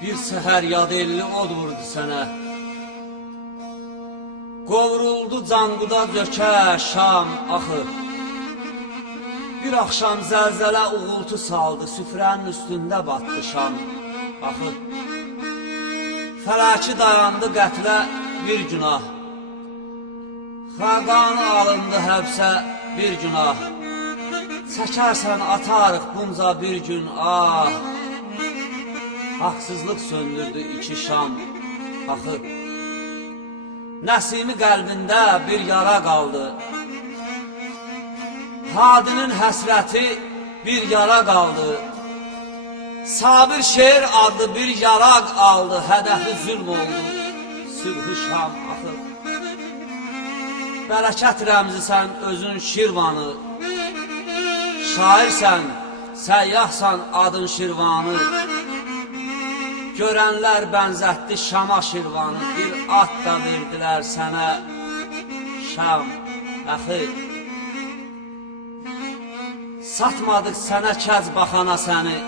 Bir səhər yad elli od vurdu sənə. Qovruldu canquda dökə şam axı. Bir axşam zəlzələ uğultu saldı, süfrənin üstündə batdı şam axı. Fələki dayandı qətlə bir günah. Xaqanı alındı həbsə bir günah. Çəkərsən atarıq bunca bir gün ah. Haqsızlıq söndürdü iki şam axı. Nəsimi qəlbində bir yara qaldı. Hadinin həsrəti bir yara qaldı. Sabir şeir adlı bir yaraq aldı. Hədəfi zülm oldu sübhü şam axı. Bərəkət rəmzisən özün Şirvanı. Şairsən, səyyahsan adın Şirvanı. Görənlər bənzətdi Şama Şirvanı. Bir at da verdilər sənə şam axı. Satmadıq sənə kəz baxana səni.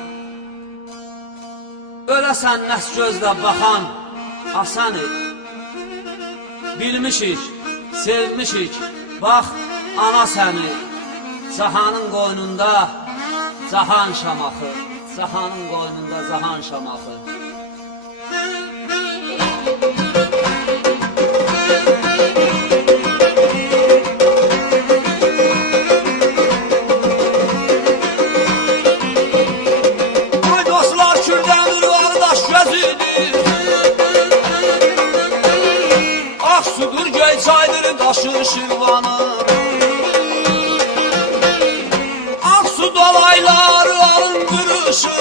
Öləsən nəs gözlə baxan asəni. Bilmişik, sevmişik, bax ana səni. Cahanın qoynunda cahan şamaxı. Cahanın qoynunda cahan şamaxı. Ay dostlar, Kürdəmir qardaş gözüdür. Aksudur, Göyçaydır, daşı Şirvanı. Aksu dolayları alın qırışı.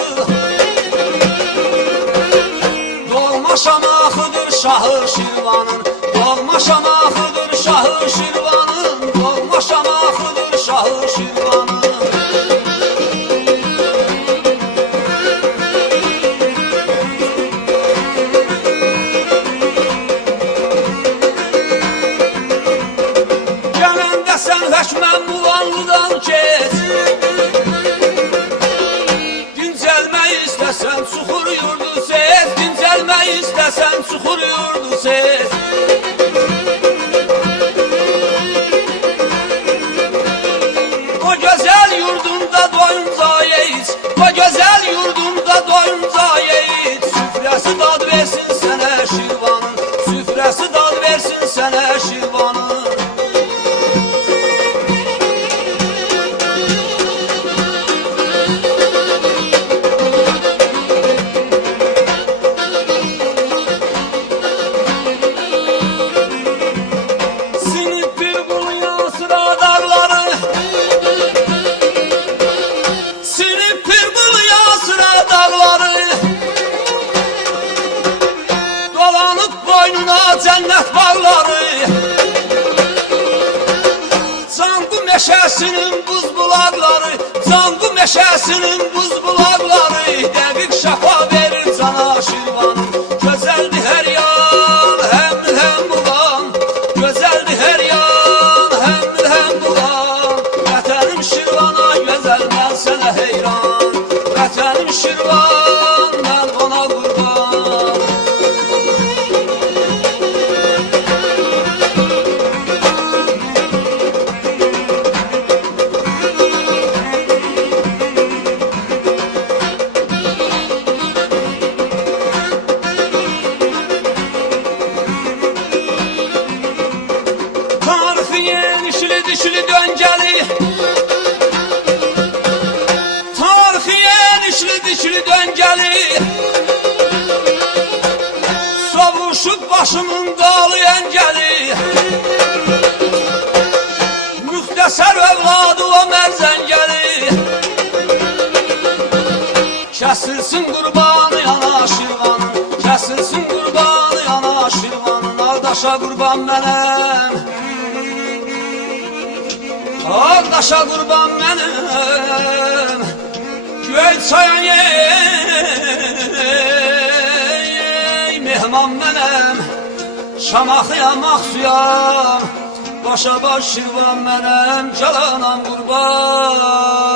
Doğma şamaxıdır şahı Şirvanın. Doğma şamaxıdır şahı Şirvanın. Doğma şamaxıdır şahı Şirvanın. Gələndə sən hökmən Muvanlıdan keç. Dincəlmək istəsən Çuxur yurdu seç. Dincəlmək istəsən Çuxur yurdu seç. O gözəl yurdunda doyunca yeyic. O gözəl yurdunda doyunca yeyic. Süfrəsi dad versin sənə Şirvanın. Süfrəsi dad versin sənə Şirvanın. Cennet bağları. Canqu meşəsinin buz bulaqları. Canqu meşəsinin buz bulaqları. Dəqiq şəfa verir cana Şirvanın. Gözəldir hər yan, həml həm bulan. Gözəldir hər yan, həml həm bulan. Vətənim Şirvana gözəl, mən sənə heyran. Vətənim Şirvan, mən ona qurban. Dişli döngeli. Tarixiyen dişli döngeli. Savuşub başımın dalı engeli. Müxtəsər övladı o mərzəngəli. Kəsilsin qurbanı yana Şirvanın. Kəsilsin qurbanı yana Şirvanın. Ağdaşa qurban mənəm. Ağdaşa qurban mənim. Göyçayan ey mehman mənəm. Şamaxıyam, Axsuyam. Başa baş Şirvan mənəm. Gəl anam qurban.